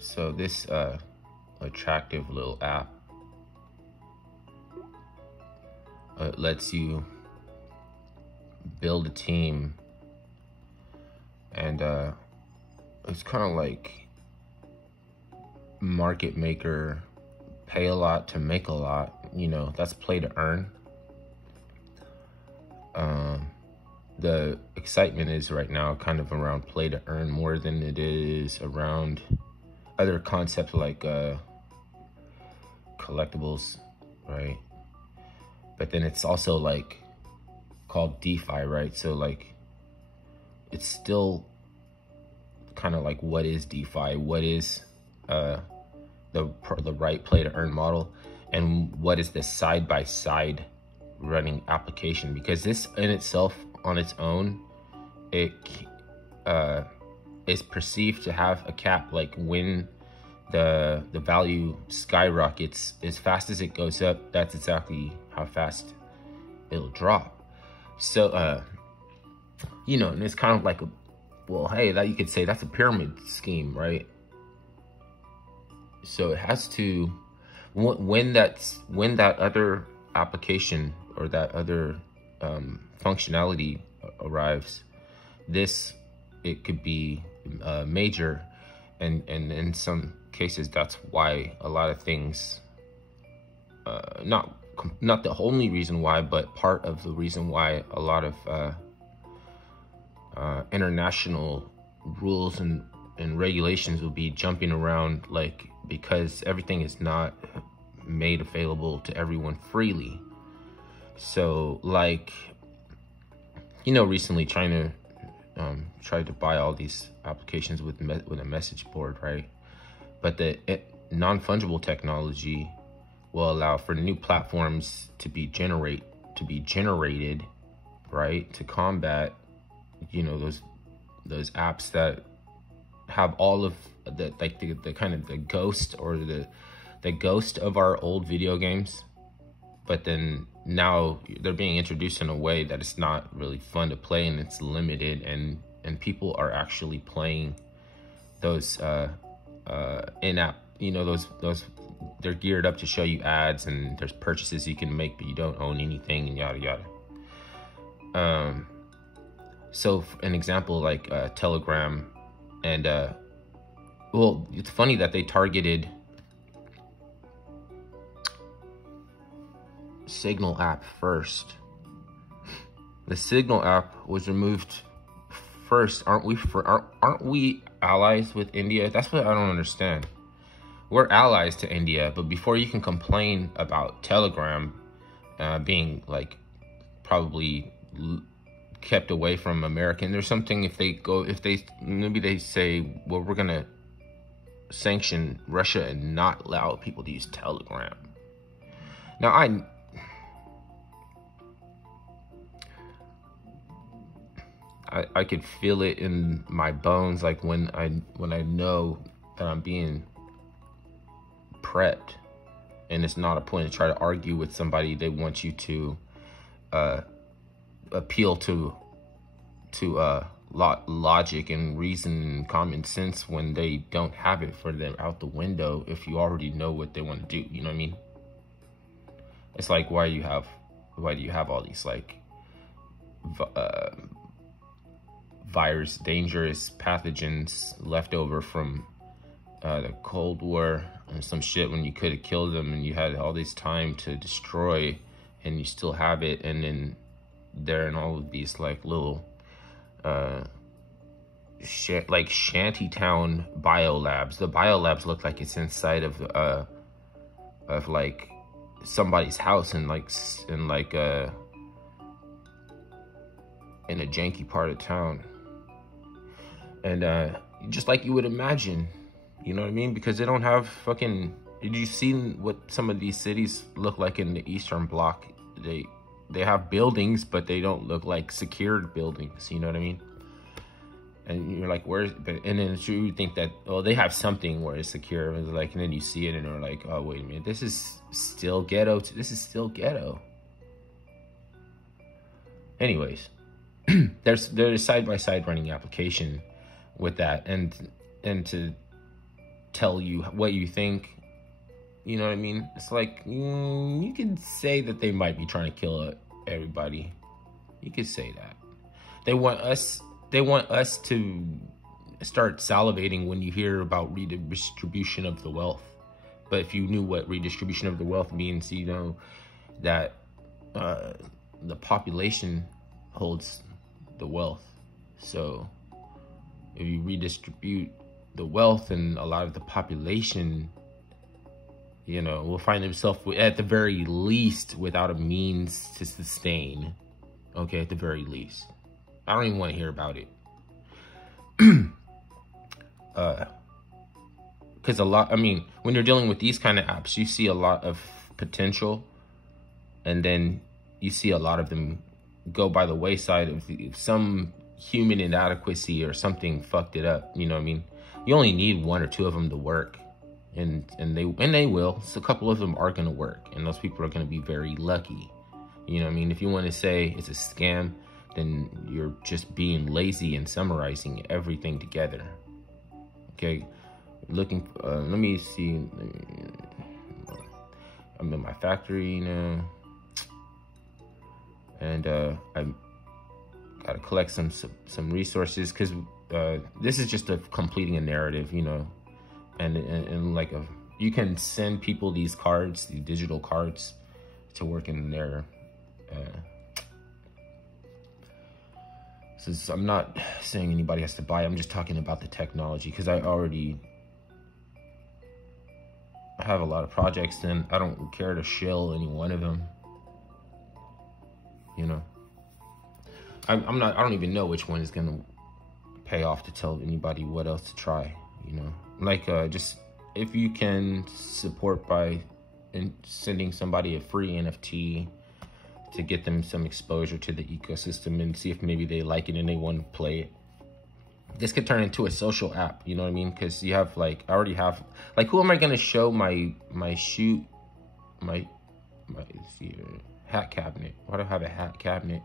So this attractive little app lets you build a team, and it's kind of like market maker, pay a lot to make a lot. You know, that's play to earn. The excitement is right now kind of around play to earn more than it is around other concepts like collectibles, right? But then it's also like called DeFi, right? So like it's still kind of like, what is DeFi? What is the right play to earn model? And what is the side-by-side running application? Because this in itself, on its own, it is perceived to have a cap. Like when the value skyrockets, as fast as it goes up, that's exactly how fast it'll drop. So you know, and it's kind of like well, hey, that you could say that's a pyramid scheme, right? So it has to, when that other application or that other functionality arrives, it could be major, and in some cases that's why a lot of things, not the only reason why, but part of the reason why a lot of international rules and regulations will be jumping around, like, because everything is not made available to everyone freely. So like, you know, recently China tried to buy all these applications with a message board, right? But the non-fungible technology will allow for new platforms to be generated, right, to combat, you know, those apps that have all of the, like, the kind of the ghost, or the ghost of our old video games, but then now they're being introduced in a way that it's not really fun to play, and it's limited, and people are actually playing those in-app, you know, those they're geared up to show you ads, and there's purchases you can make, but you don't own anything, and yada yada. So an example like Telegram, and well, it's funny that they targeted Signal app first. The Signal app was removed first. Aren't we allies with India? That's what I don't understand. We're allies to India, but before you can complain about Telegram being like probably kept away from American, there's something, maybe they say, well, we're gonna sanction Russia and not allow people to use Telegram. Now I could feel it in my bones, like when I know that I'm being prepped, and it's not a point to try to argue with somebody. They want you to appeal to logic and reason and common sense when they don't have it for them out the window. If you already know what they want to do, you know what I mean? It's like, why do you have all these like virus, dangerous pathogens left over from the Cold War and some shit, when you could have killed them and you had all this time to destroy, and you still have it, and then they're in all of these like little like shantytown biolabs. The biolabs look like it's inside of like somebody's house, in a janky part of town, and just like you would imagine, you know what I mean? Because they don't have fucking, did you see what some of these cities look like in the Eastern Bloc? They have buildings, but they don't look like secured buildings, you know what I mean? And you're like, and then you think that, oh, they have something where it's secure, and like, and then you see it and you're like, oh, wait a minute, this is still ghetto. This is still ghetto. Anyways, there's a side-by-side running application with that, and to tell you what you think. You know what I mean? It's like, you could say that they might be trying to kill everybody. You could say that. They want us to start salivating when you hear about redistribution of the wealth. But if you knew what redistribution of the wealth means, you know that the population holds the wealth. So if you redistribute the wealth, and a lot of the population, you know, will find themselves at the very least without a means to sustain. Okay, at the very least. I don't even want to hear about it. Because when you're dealing with these kind of apps, you see a lot of potential, and then you see a lot of them go by the wayside of some human inadequacy or something fucked it up. You know what I mean? You only need one or two of them to work, and they will. So a couple of them are gonna work, and those people are gonna be very lucky. You know what I mean? If you want to say it's a scam, then you're just being lazy and summarizing everything together. Okay, let me see. I'm in my factory now, and I gotta collect some resources, because this is just completing a narrative, you know, and like you can send people these cards, these digital cards, to work in their. So I'm not saying anybody has to buy. I'm just talking about the technology, because I already have a lot of projects, and I don't care to shill any one of them. You know, I don't even know which one is gonna pay off to tell anybody what else to try. You know, like just if you can support by sending somebody a free NFT to get them some exposure to the ecosystem, and see if maybe they like it and they want to play it. This could turn into a social app, you know what I mean? Because you have I already have, who am I gonna show my hat cabinet? Why do I have a hat cabinet?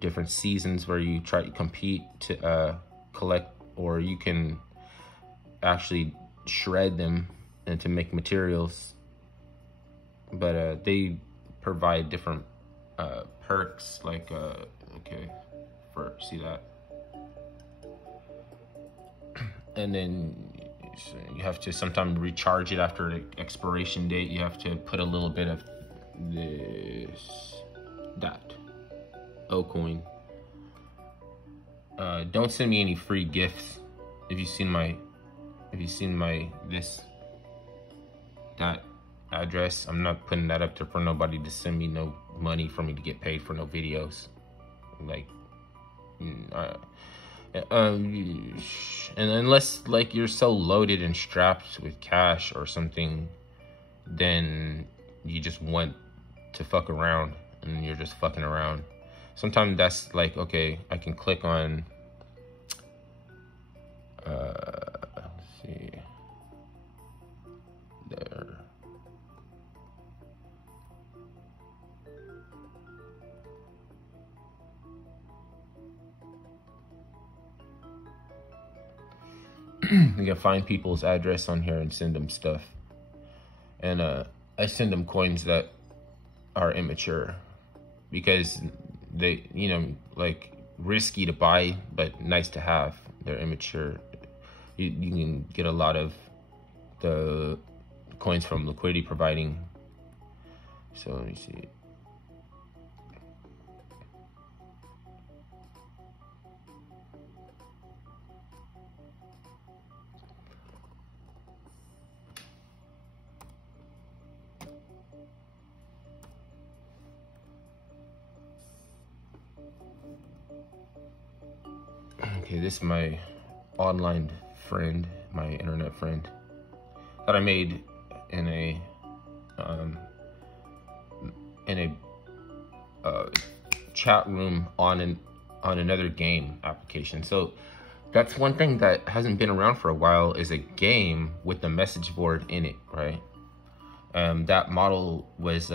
Different seasons where you try to compete to collect, or you can actually shred them and to make materials. But they provide different perks, okay, see that, and then you have to sometimes recharge it after the expiration date. You have to put a little bit of that O coin. Don't send me any free gifts. If you've seen that address, I'm not putting that up there for nobody to send me no money for me to get paid for no videos. And unless you're so loaded and strapped with cash or something, then you just want to fuck around, and you're just fucking around. Sometimes that's okay, I can click on let's see there. You can find people's address on here and send them stuff. And I send them coins that are immature, because they, risky to buy, but nice to have. They're immature. You can get a lot of the coins from liquidity providing. So let me see. Okay, this is my online friend, my internet friend, that I made in a chat room on another game application. So that's one thing that hasn't been around for a while, is a game with the message board in it, right? That model was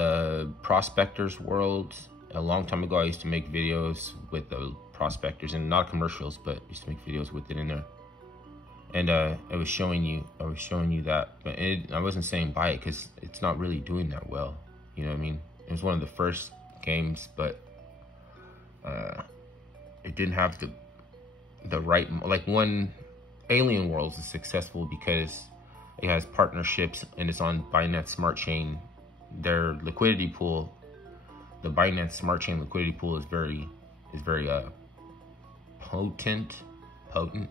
Prospector's World. A long time ago, I used to make videos with the prospectors, and not commercials, but used to make videos with it in there. And I was showing you that, but I wasn't saying buy it because it's not really doing that well. You know what I mean? It was one of the first games, but it didn't have the right, like, one Alien Worlds is successful because it has partnerships and it's on Binance Smart Chain. Their liquidity pool, the Binance Smart Chain liquidity pool is very potent. You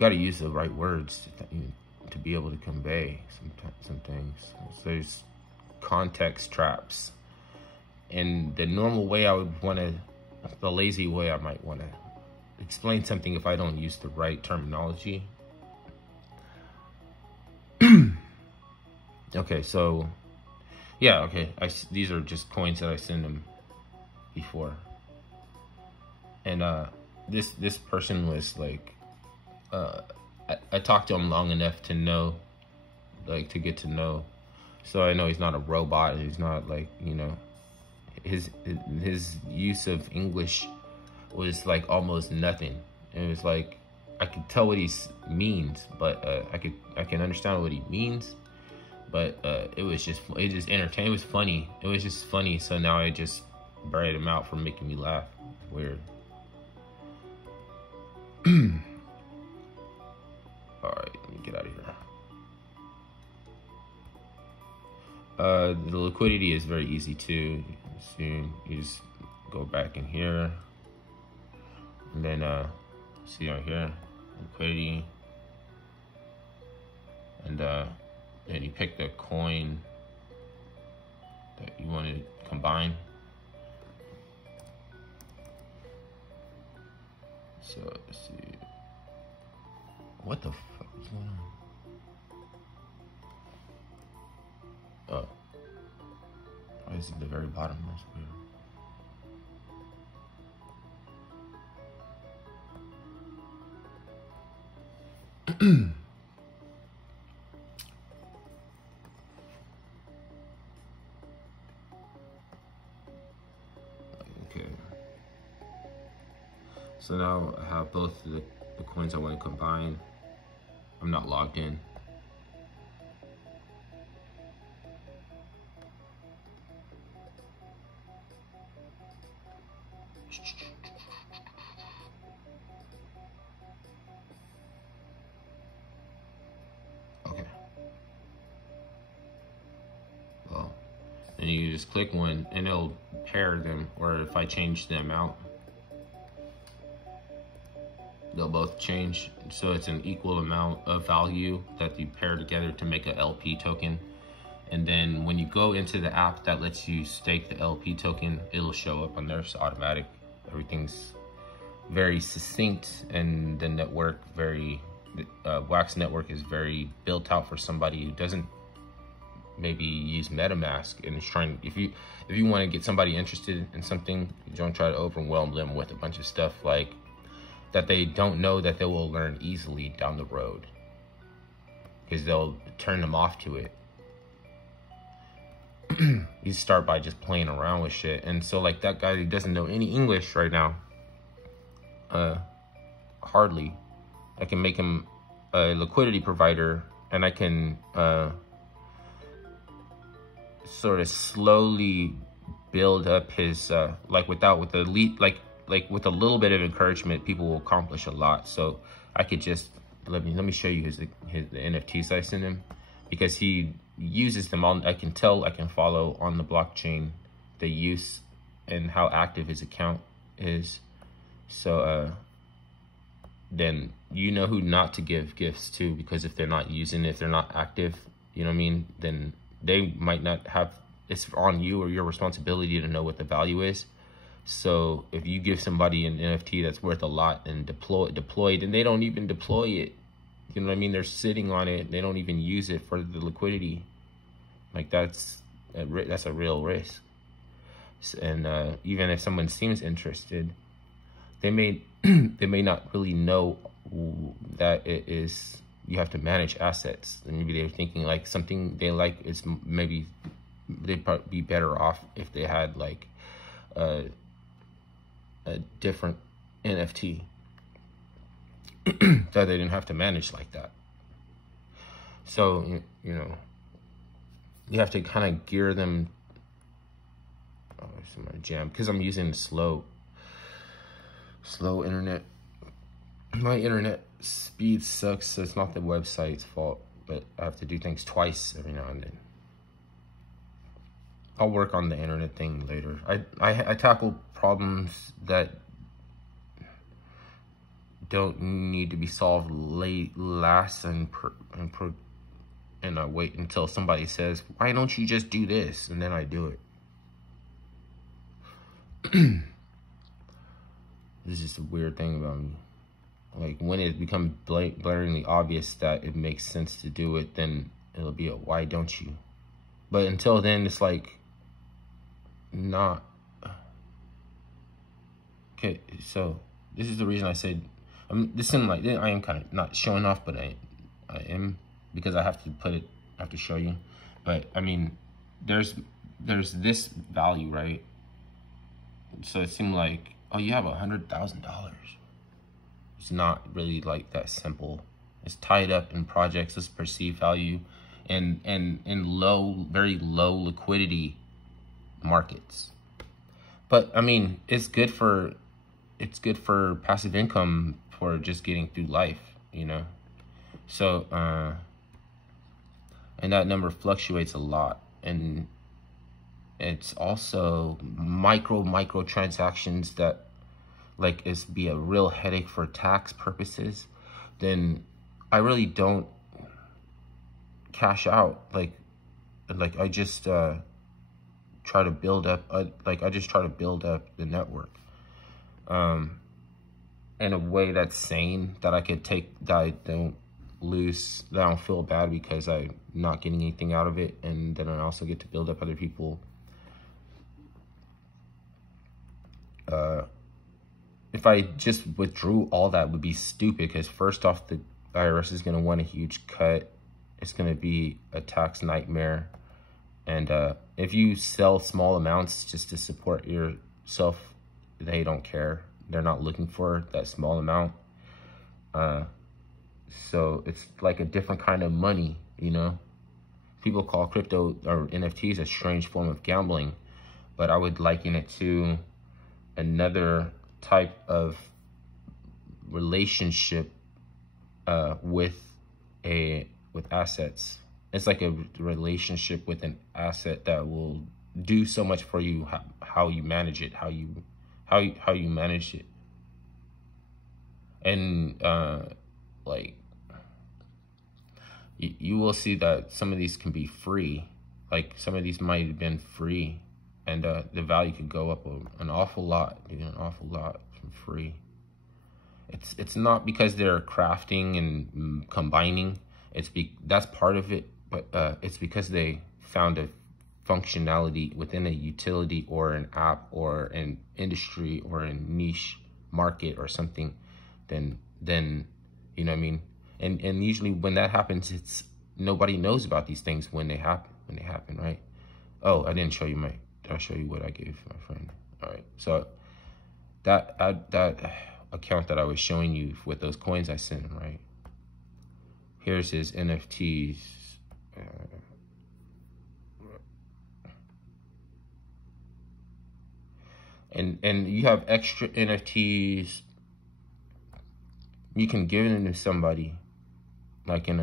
got to use the right words to be able to convey some things. So there's context traps. And the normal way I would want to, the lazy way I might want to explain something if I don't use the right terminology. Okay, so yeah, okay. These are just coins that I sent him before. And this person was like, I talked to him long enough to know, like, to get to know. So I know he's not a robot. He's not, like, you know, his use of English was like almost nothing. It was like, I could tell what he means, but I can understand what he means. But it just entertained. It was funny. It was just funny. So now I just buried him out for making me laugh. Weird. All right, let me get out of here. The liquidity is very easy too. See, you just go back in here, and then see right here, liquidity, and then you pick the coin that you want to combine. So let's see. What the fuck is going on? Oh. Why is it the very bottom? That's weird. Okay. So now I have both the coins I want to combine. I'm not logged in. Okay. Well, and you just click one and it'll pair them, or if I change the amount, they'll both change. So it's an equal amount of value that you pair together to make a LP token. And then when you go into the app that lets you stake the LP token, it'll show up on there. It's automatic. Everything's very succinct, and the network Wax network is very built out for somebody who doesn't maybe use MetaMask and is trying. If you want to get somebody interested in something, you don't try to overwhelm them with a bunch of stuff like that they don't know that they will learn easily down the road, because they'll turn them off to it. You start by just playing around with shit. And so like that guy, he doesn't know any English right now, hardly. I can make him a liquidity provider, and I can sort of slowly build up his like with a little bit of encouragement, people will accomplish a lot. So I could just let me show you the NFTs I sent him, because he uses them all. I can follow on the blockchain the use and how active his account is. So then you know who not to give gifts to, because if they're not using it, if they're not active, you know what I mean, then they might not have. It's on you or your responsibility to know what the value is. So if you give somebody an NFT that's worth a lot and deployed, and they don't even deploy it, you know what I mean? They're sitting on it. They don't even use it for the liquidity. Like that's a real risk. And even if someone seems interested, they may not really know that it is. You have to manage assets. And maybe they're thinking like something they like is maybe they'd probably be better off if they had like a different NFT. that they didn't have to manage like that. So, you know, you have to kind of gear them. Oh, it's my jam, because I'm using slow internet. My internet speed sucks, so it's not the website's fault, but I have to do things twice every now and then. I'll work on the internet thing later. I tackle problems that don't need to be solved last, and I wait until somebody says, why don't you just do this? And then I do it. This is just a weird thing about me. Like, when it becomes blaringly obvious that it makes sense to do it, then it'll be a why don't you? But until then, it's like, not. Okay, so this is the reason I said, this isn't like, I am kind of not showing off, but I am, because I have to show you. But I mean, there's this value, right? So it seemed like, oh, you have $100,000. It's not really like that simple. It's tied up in projects as perceived value and in very low liquidity markets. But I mean, it's good for passive income for just getting through life, you know. So and that number fluctuates a lot, and it's also micro transactions that like be a real headache for tax purposes. Then I really don't cash out. Like I just try to build up the network in a way that's sane, that I could take, that I don't lose, that I don't feel bad because I'm not getting anything out of it, and then I also get to build up other people. If I just withdrew all that, would be stupid, because first off, the IRS is going to want a huge cut. It's going to be a tax nightmare. And if you sell small amounts just to support yourself, they don't care. They're not looking for that small amount. So it's like a different kind of money, you know. People call crypto or NFTs a strange form of gambling, but I would liken it to another type of relationship with assets. It's like a relationship with an asset that will do so much for you, how you manage it, how you manage it. And like you will see that some of these can be free. Like some of these might have been free, and the value could go up an awful lot, from free. It's not because they're crafting and combining. That's part of it, but it's because they found a functionality within a utility or an app or an industry or a niche market or something. Then you know what I mean. And usually when that happens, it's nobody knows about these things when they happen, right? Oh, I didn't show you did I show you what I gave my friend? All right, so that account that I was showing you with those coins I sent him, right? Here's his NFTs. And you have extra NFTs. You can give them to somebody, like I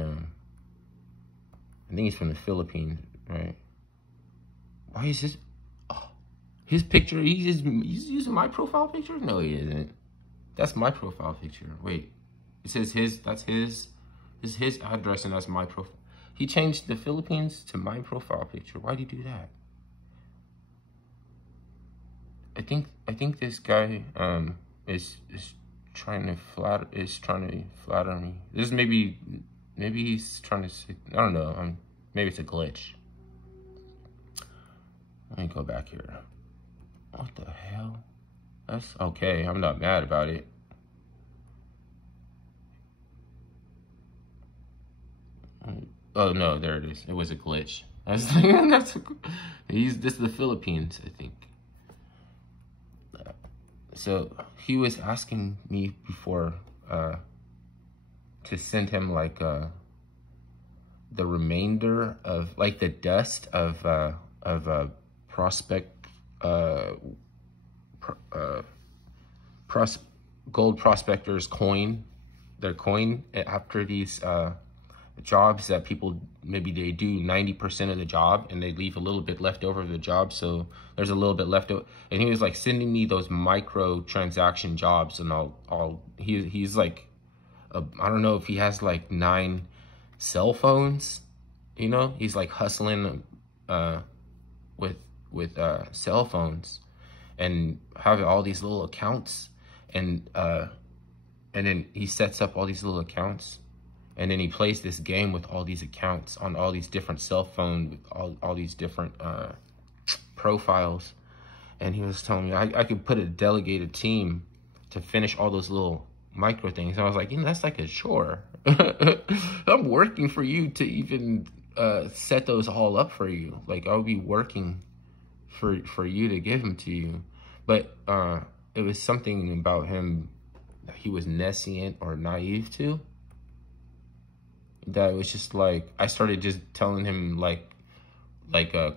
think he's from the Philippines, right? Why is this? Oh, his picture, he's using my profile picture? No, he isn't. That's my profile picture. Wait, it says that's his. This is his address, and that's my profile. He changed the Philippines to my profile picture. Why'd he do that? I think this guy is trying to flatter me. This maybe he's trying to say, I don't know. Maybe it's a glitch. Let me go back here. What the hell? That's okay. I'm not mad about it. Oh no, there it is. It was a glitch. I was like, this is the Philippines, I think. So he was asking me before to send him like the remainder of like the dust of gold prospectors coin, their coin after these jobs that people, maybe they do 90% of the job and they leave a little bit left over of the job, so there's a little bit left over. And he was like sending me those micro transaction jobs, and he's like, I don't know if he has like 9 cell phones, you know, he's like hustling with cell phones and having all these little accounts, and then he sets up all these little accounts, and then he plays this game with all these accounts on all these different cell phones, with all these different profiles. And he was telling me I could put a delegated team to finish all those little micro things. And I was like, you know, that's like a chore. I'm working for you to even set those all up for you. Like, I'll be working for you to give them to you. But it was something about him that he was nescient or naive to, that was just like, I started just telling him like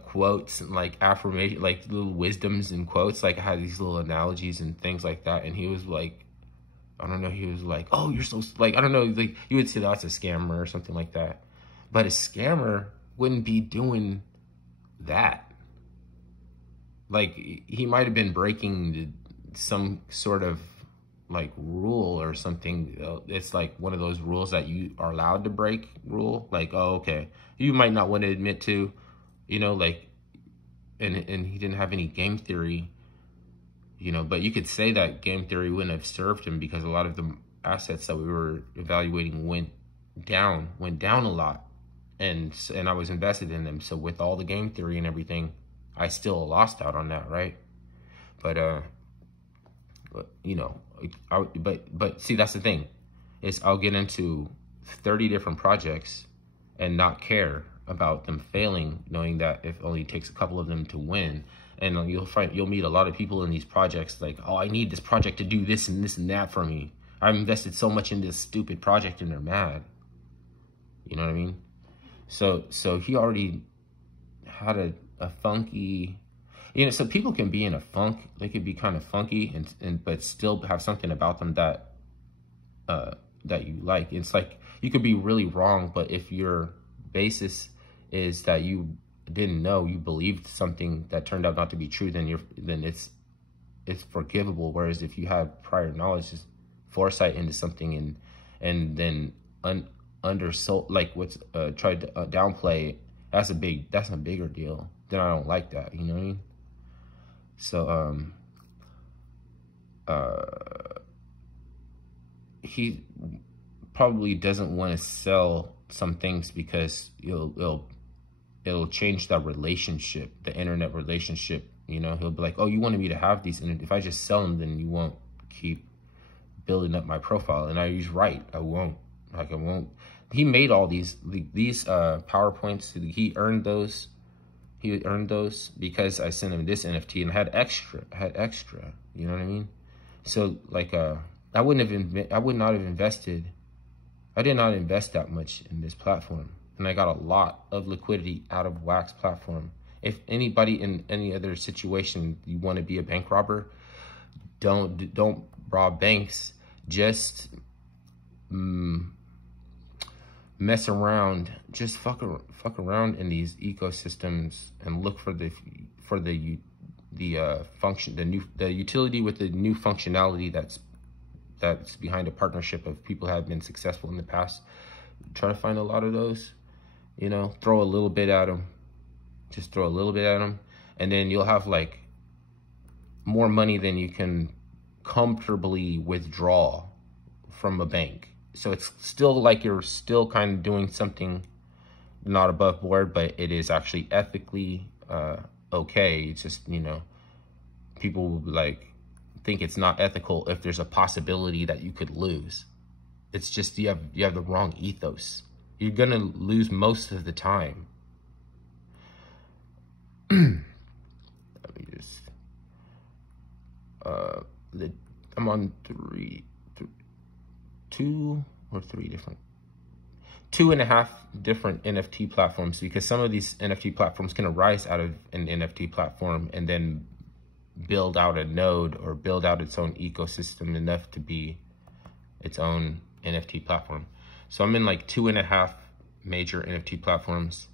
quotes and like affirmation, like little wisdoms and quotes. Like I had these little analogies and things like that. And he was like, I don't know, he was like, oh, you're so, like, I don't know, like you would say that's a scammer or something like that. But a scammer wouldn't be doing that. Like, he might have been breaking some sort of like rule or something. It's like one of those rules that you are allowed to break rule. Like, oh, okay, you might not want to admit to, you know, like, and he didn't have any game theory, you know, but you could say that game theory wouldn't have served him, because a lot of the assets that we were evaluating went down a lot, and I was invested in them. So with all the game theory and everything, I still lost out on that, right? But you know, but see, that's the thing, is I'll get into 30 different projects and not care about them failing, knowing that it only takes a couple of them to win. And you'll meet a lot of people in these projects like, oh, I need this project to do this and this and that for me. I've invested so much in this stupid project, and they're mad. You know what I mean? So he already had a funky, you know, so people can be in a funk. They could be kind of funky and but still have something about them that that you like. It's like, you could be really wrong, but if your basis is that you didn't know, you believed something that turned out not to be true, then it's forgivable. Whereas if you have prior knowledge, just foresight into something, and then undersold, like what's tried to downplay, that's a bigger deal. Then I don't like that, you know what I mean? So he probably doesn't want to sell some things because it'll change that relationship, the internet relationship. You know, he'll be like, oh, you wanted me to have these, and if I just sell them, then you won't keep building up my profile. And he's right, I won't. Like, I won't. He made all these PowerPoints. He earned those. He earned those because I sent him this NFT and had extra. You know what I mean? So like, I would not have invested. I did not invest that much in this platform, and I got a lot of liquidity out of Wax platform. If anybody in any other situation, you want to be a bank robber, don't rob banks. Just mess around. Just fuck around in these ecosystems and look for the function, the utility with the new functionality that's behind a partnership of people who have been successful in the past. Try to find a lot of those, you know, throw a little bit at them. Just throw a little bit at them, and then you'll have like more money than you can comfortably withdraw from a bank. So it's still like you're still kind of doing something not above board, but it is actually ethically okay. It's just, you know, people will like think it's not ethical if there's a possibility that you could lose. It's just you have the wrong ethos. You're gonna lose most of the time. Let me just I'm on 2 or 3 different, 2.5 different NFT platforms, because some of these NFT platforms can arise out of an NFT platform and then build out a node or build out its own ecosystem enough to be its own NFT platform. So I'm in like 2.5 major NFT platforms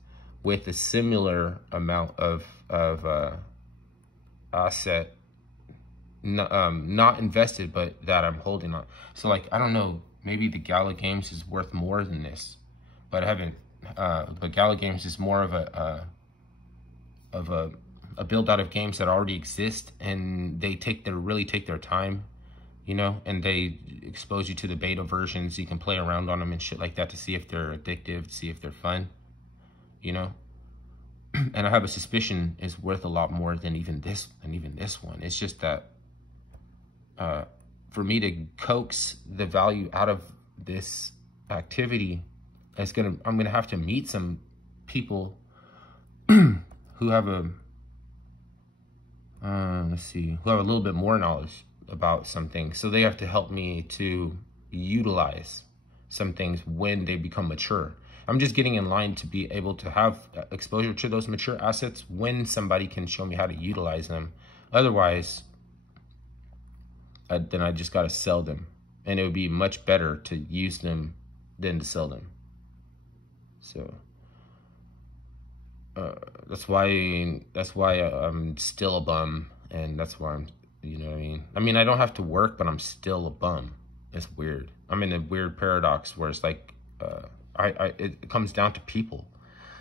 with a similar amount of asset, not invested, but that I'm holding on. So like, I don't know, maybe the Gala Games is worth more than this, but I haven't, but Gala Games is more of a build out of games that already exist, and they really take their time, you know, and they expose you to the beta versions. You can play around on them and shit like that to see if they're addictive, to see if they're fun, you know. And I have a suspicion it's worth a lot more than even this one. It's just that for me to coax the value out of this activity, I'm gonna have to meet some people who have a who have a little bit more knowledge about some things. So they have to help me to utilize some things when they become mature. I'm just getting in line to be able to have exposure to those mature assets when somebody can show me how to utilize them. Otherwise, then I just got to sell them. And it would be much better to use them than to sell them. So that's why I'm still a bum. And that's why you know what I mean? I mean, I don't have to work, but I'm still a bum. It's weird. I'm in a weird paradox where it's like, it comes down to people.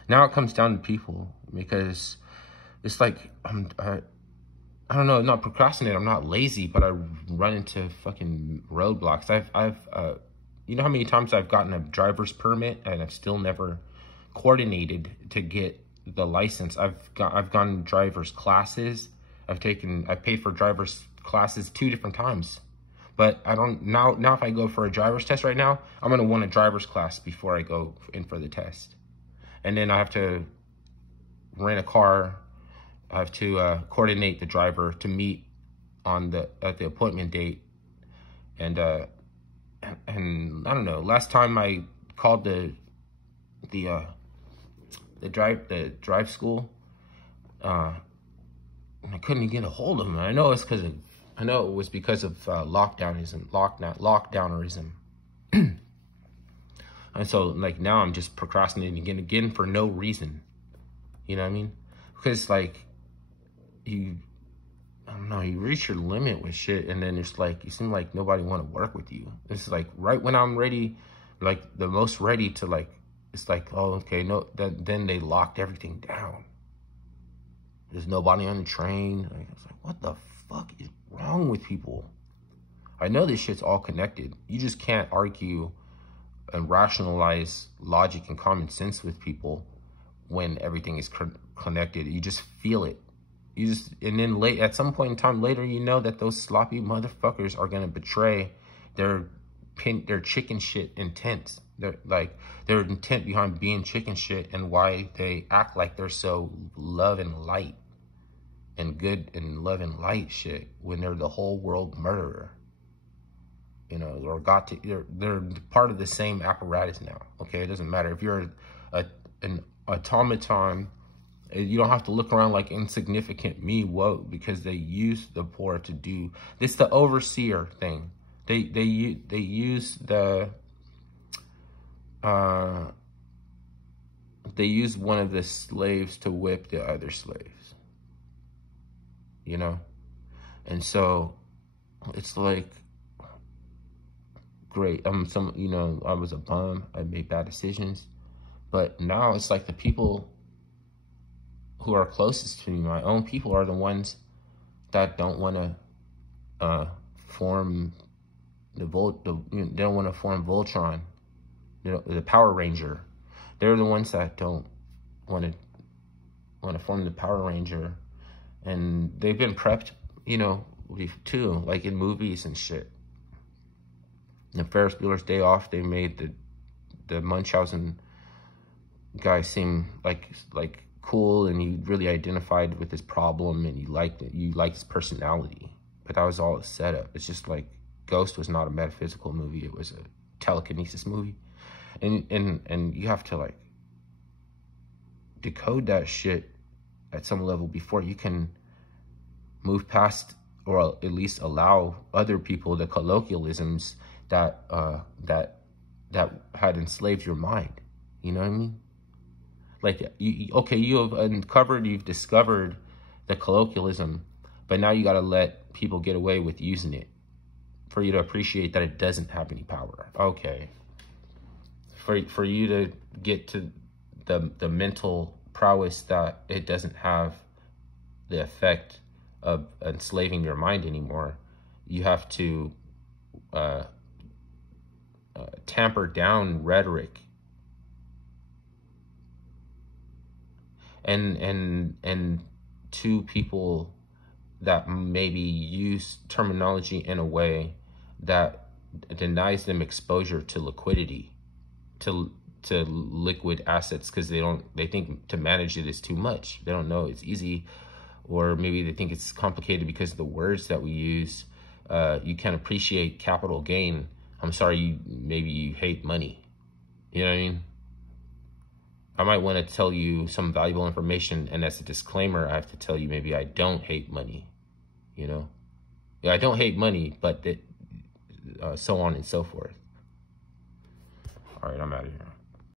Now it comes down to people because it's like, I don't know, I'm not procrastinating, I'm not lazy, but I run into fucking roadblocks. You know how many times I've gotten a driver's permit and I've still never coordinated to get the license. I've gone driver's classes. I've paid for driver's classes 2 different times. But I don't, now if I go for a driver's test right now, I'm going to want a driver's class before I go in for the test. And then I have to rent a car. I have to coordinate the driver to meet at the appointment date. And I don't know, last time I called the drive school, I couldn't get a hold of him. I know it was because of lockdownerism. And so like now I'm just procrastinating again for no reason. You know what I mean? Because like I don't know, you reach your limit with shit, and then it's like you seem like nobody want to work with you. It's like right when I'm ready, like the most ready to like, it's like, oh okay, no, then they locked everything down. There's nobody on the train. Like, I was like, what the fuck is wrong with people? I know this shit's all connected. You just can't argue and rationalize logic and common sense with people when everything is connected. You just feel it. And then at some point in time later, you know that those sloppy motherfuckers are gonna betray their chicken shit intent. Their intent behind being chicken shit, and why they act like they're so love and light and good and love and light shit when they're the whole world murderer. You know, or they're part of the same apparatus now. Okay, it doesn't matter if you're an automaton. You don't have to look around like insignificant me, woke, because they use the poor to do this. The overseer thing. They use one of the slaves to whip the other slaves. You know? And so it's like, great. I was a bum. I made bad decisions. But now it's like the people who are closest to me, my own people, are the ones that don't want to form they don't want to form Voltron, the Power Ranger. They're the ones that don't want to form the Power Ranger, and they've been prepped, too, like in movies and shit. In Ferris Bueller's Day Off, they made the Munchausen guy seem like cool, and he really identified with his problem, and you liked his personality. But that was all a setup. It's just like Ghost was not a metaphysical movie. It was telekinesis movie. And you have to like decode that shit at some level before you can move past, or at least allow other people the colloquialisms that had enslaved your mind. You know what I mean? Like, you've discovered the colloquialism, but now you got to let people get away with using it for you to appreciate that it doesn't have any power. Okay. For you to get to the mental prowess that it doesn't have the effect of enslaving your mind anymore, you have to tamper down rhetoric and to people that maybe use terminology in a way that denies them exposure to liquidity, to liquid assets, because they think to manage it is too much. They don't know it's easy, or maybe they think it's complicated because of the words that we use. You can't appreciate capital gain. I'm sorry, maybe you hate money. You know what I mean? I might want to tell you some valuable information, and as a disclaimer, I have to tell you maybe I don't hate money. You know? Yeah, I don't hate money, but so on and so forth. All right, I'm out of here.